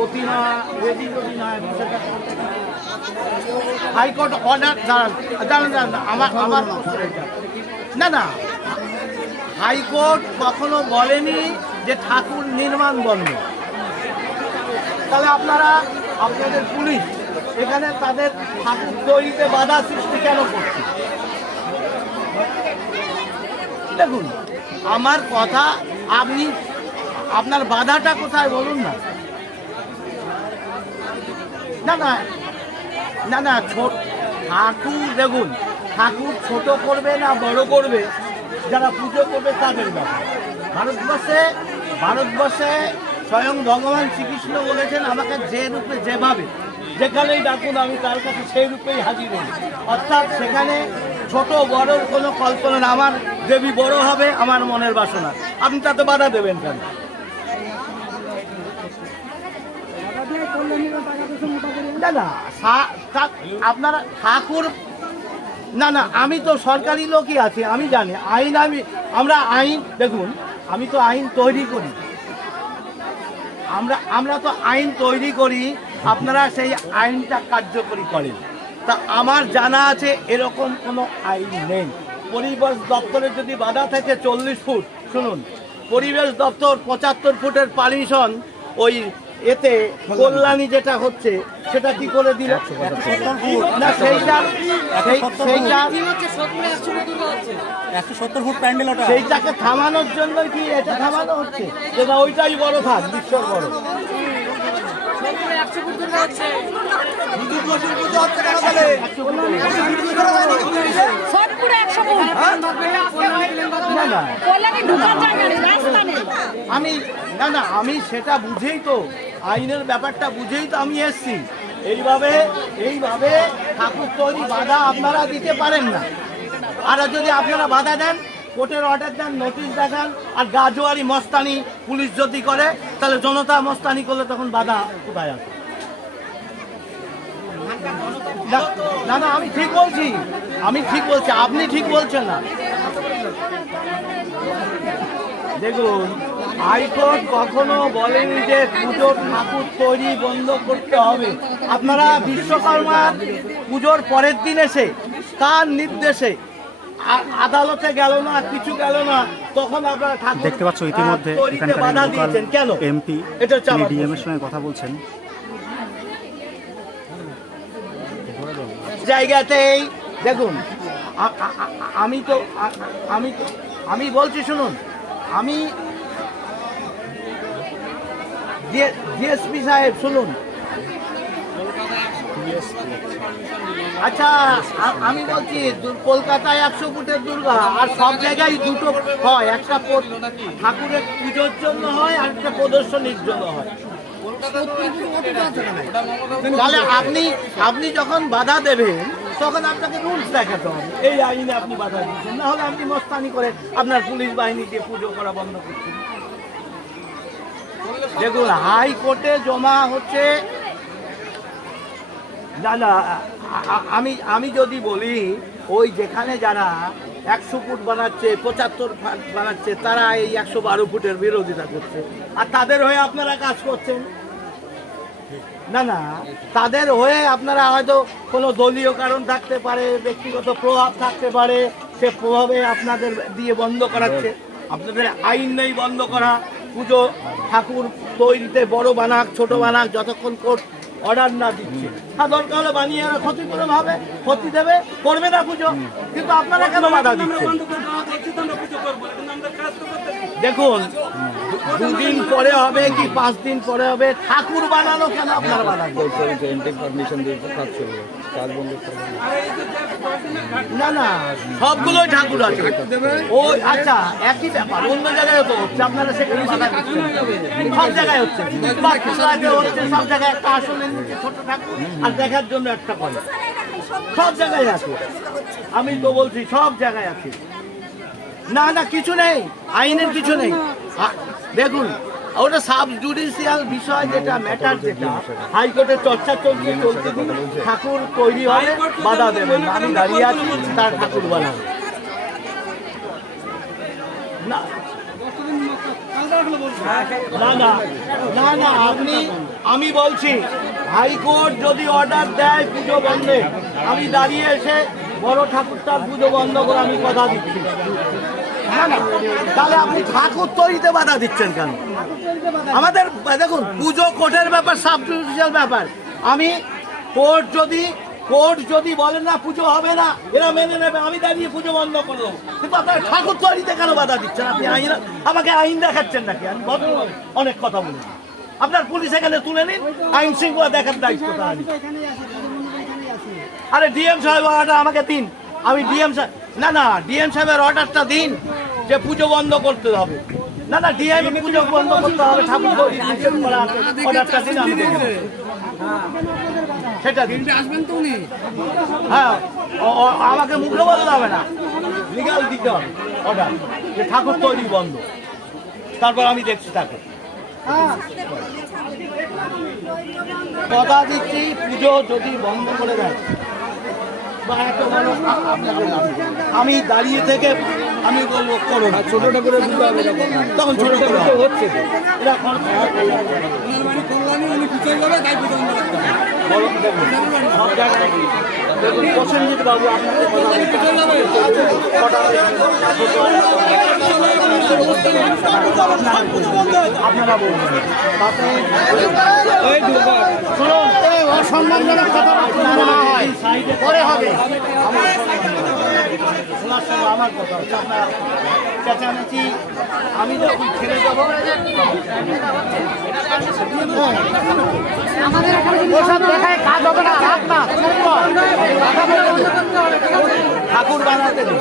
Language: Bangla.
প্রতিমা রেডি যদি না হয় সেটা হাইকোর্ট অর্ডার দাঁড়ান আমার না না হাইকোর্ট কখনো বলেনি যে ঠাকুর নির্মাণ বন্ধ। তাহলে আপনাদের পুলিশ এখানে তাদের ঠাকুর তৈরিতে বাধা সৃষ্টি কেন করছে? দেখুন আমার কথা, আপনি আপনার বাধাটা কোথায় বলুন না। না না না না ঠাকুর দেখুন, ঠাকুর ছোট করবে না বড় করবে, যারা পুজো করবে তাদের ব্যাপার। ভারতবর্ষে স্বয়ং ভগবান শ্রীকৃষ্ণ বলেছেন, আমাকে যে রূপে যেভাবে যেখানেই ডাকুন আমি তার কাছে সেই রূপেই হাজির হই। অর্থাৎ সেখানে ছোট বড়র কোনো কল্পনা না। আমার দেবী বড় হবে আমার মনের বাসনা, আপনি তাতে বাধা দেবেন কেন? না না আপনারা ঠাকুর না না আমি তো সরকারি লোকই আছি, আমি জানি আইন, আমরা আইন দেখুন, আমি তো আইন তৈরি করি, আমরা তো আইন তৈরি করি, আপনারা সেই আইনটা কার্যকরী করেন। তা আমার জানা আছে এরকম কোনো আইন নেই। পরিবেশ দপ্তরের যদি বাধা থাকে 40 ফুট, শুনুন পরিবেশ দপ্তর 75 ফুটের পারমিশন ওই এতে কল্যাণী যেটা হচ্ছে সেটা কি করে দিল না? সেইটাকে থামানোর জন্য কি এটা থামানো হচ্ছে? যেটা ওইটাই বড় থাক, বিশ্বর বড়। আমি সেটা বুঝেই তো, আইনের ব্যাপারটা বুঝেই তো আমি এসছি। এইভাবে ঠাকুর তৈরি বাধা আপনারা দিতে পারেন না। আর যদি আপনারা বাধা দেন, কোর্টের অর্ডার দেন, নোটিশ দেখান, আর গাজোয়ারি মস্তানি পুলিশ যদি করে, তাহলে জনতা মস্তানি করলে তখন বাধা কোথায় আসে? না না আমি ঠিক বলছি, আপনি ঠিক বলছেন না। দেখুন হাইকোর্ট কখনো বলেনি যে পুজোর ঠাকুর তৈরি বন্ধ করতে হবে। আপনারা বিশ্বকর্মার পুজোর পরের দিন এসে তার নির্দেশে আদালতে গেল না, কিছু গেল না, তখন আপনারা ঠাকুর দেখতে পাচ্ছ ইতিমধ্যে বাধা দিয়েছেন কেন? এমপি ডিএম এর সঙ্গে কথা বলছেন জায়গাতেই। দেখুন আমি বলছি, শুনুন, আমি ডিএসপি সাহেব শুনুন, আচ্ছা আমি বলছি কলকাতায় 100 ফুটের দুর্গা, আর সব জায়গায় দুটো হয়, একটা ঠাকুরের পুজোর জন্য হয় আর একটা প্রদর্শনীর জন্য হয়। তাহলে আপনি যখন বাধা দেবেন তখন আপনাকে রুলস দেখাতে হবে। এই আইনে আপনি বাধা দিচ্ছেন, না হলে আপনি মস্তানি করে আপনার পুলিশ বাহিনী দিয়ে পুজো করা বন্ধ করছেন। দেখুন হাইকোর্টে জমা হচ্ছে, না না আমি যদি বলি ওই যেখানে যারা 100 ফুট বানাচ্ছে, 75 ফুট বানাচ্ছে, তারা এই 112 ফুটের বিরোধিতা করছে, আর তাদের হয়ে আপনারা কাজ করছেন। না না তাদের হয়ে আপনারা হয়তো কোনো দলীয় কারণ থাকতে পারে, ব্যক্তিগত প্রভাব থাকতে পারে, সে প্রভাবে আপনাদের দিয়ে বন্ধ করাচ্ছে। আপনাদের আইন নেই বন্ধ করা। পুজো ঠাকুর তৈরিতে বড় বানাক ছোট বানাক, যতক্ষণ কোর্ট অর্ডার না দিচ্ছে, দরকার হলে বানিয়ে ক্ষতিপূরণ হবে, ক্ষতি দেবে, করবে না পুজো, কিন্তু আপনারা কেন বাধা দিচ্ছেন? দেখুন 2 দিন পরে হবে কি 5 দিন পরে হবে, ঠাকুর বানানো কেন আপনারা বাধা দিচ্ছেন? না না সবগুলোই ঠাকুর আছে। ও আচ্ছা একই ব্যাপার, অন্য জায়গায় তো হচ্ছে, আপনারা সেখানে বাধা দিচ্ছেন। সব জায়গায় হচ্ছে, সব জায়গায় একটা আসনের নিচে ছোট ঠাকুর আর দেখার জন্য একটা করে, সব জায়গায় আছে। আমি তো বলছি সব জায়গায় আছে। না না কিছু নেই, আইনের কিছু নেই। দেখুন ওটা সাব জুডিশিয়াল বিষয়, যেটা ম্যাটার, যেটা হাইকোর্টে চর্চা চলছে, ঠাকুর তৈরি হবে বাধা দেবেন, আমি দাঁড়িয়ে আছি, তার ঠাকুর বানাবে না। না না না না আমি বলছি হাইকোর্ট যদি অর্ডার দেয় পুজো বন্ধে, আমি দাঁড়িয়ে এসে বড় ঠাকুরটার পুজো বন্ধ করে আমি কথা দিচ্ছি। না না, তাহলে আপনি ঠাকুর তৈরিতে বাধা দিচ্ছেন কেন? আমাদের দেখুন, পুজো কোর্টের ব্যাপার, সাব জুডিশিয়াল ব্যাপার। আমি কোর্ট যদি বলেন না পুজো হবে না, এরা মেনে নেবে, আমি দাঁড়িয়ে পুজো বন্ধ করে দেবো। কিন্তু আপনারা ঠাকুর তৈরিতে কেন বাধা দিচ্ছেন? আপনি আইন, আমাকে আইন দেখাচ্ছেন নাকি? আমি অনেক কথা বলি, আপনার পুলিশ এখানে তুলে নিন, আইন শৃঙ্খলা দেখার দায়িত্বটা আনি। আরে ডিএম সাহেব অর্ডার আমাকে দিন, আমি ডিএম সাহেব, না ডিএম সাহেবের অর্ডারটা দিন যে পুজো বন্ধ করতে হবে। না ডিএম পুজো বন্ধ করতে হবে, ঠাকুর তৈরি অর্ডারটা দিন, আমি দেখে নেব। সেটা দিন, আসবেন তো উনি। হ্যাঁ, আমাকে মুখে বলতে হবে না, লিগাল দিতে হবে অর্ডার যে ঠাকুর তৈরি বন্ধ, তারপর আমি দেখছি তাকে। কথা দিচ্ছি, পুজো যদি বন্ধ করে দেয় বা একটা মানুষ আমি দাঁড়িয়ে থেকে আমি বলবো করো না, ছোটটা করে দিতে হবে তখন ছোটটা করে হচ্ছে তো। এটা খরচ কল্যাণী উনি পিছিয়ে যাবে, তাই পিছন রাখতে হবে। সব জায়গায় দেখুন, প্রসেনজিৎ বাবু আপনাকে কথা বলতে আপনারা বলবেন তাতে শুনুন, অসম্মানজনক কথা না হয় পরে হবে। শোনার সঙ্গে আমার কথা হচ্ছে, আপনার চেঁচামেচি আমি যখন ছেড়ে যাবো ওসব দেখায় কাজ হবে না। ঠাকুর বানাতে দিন।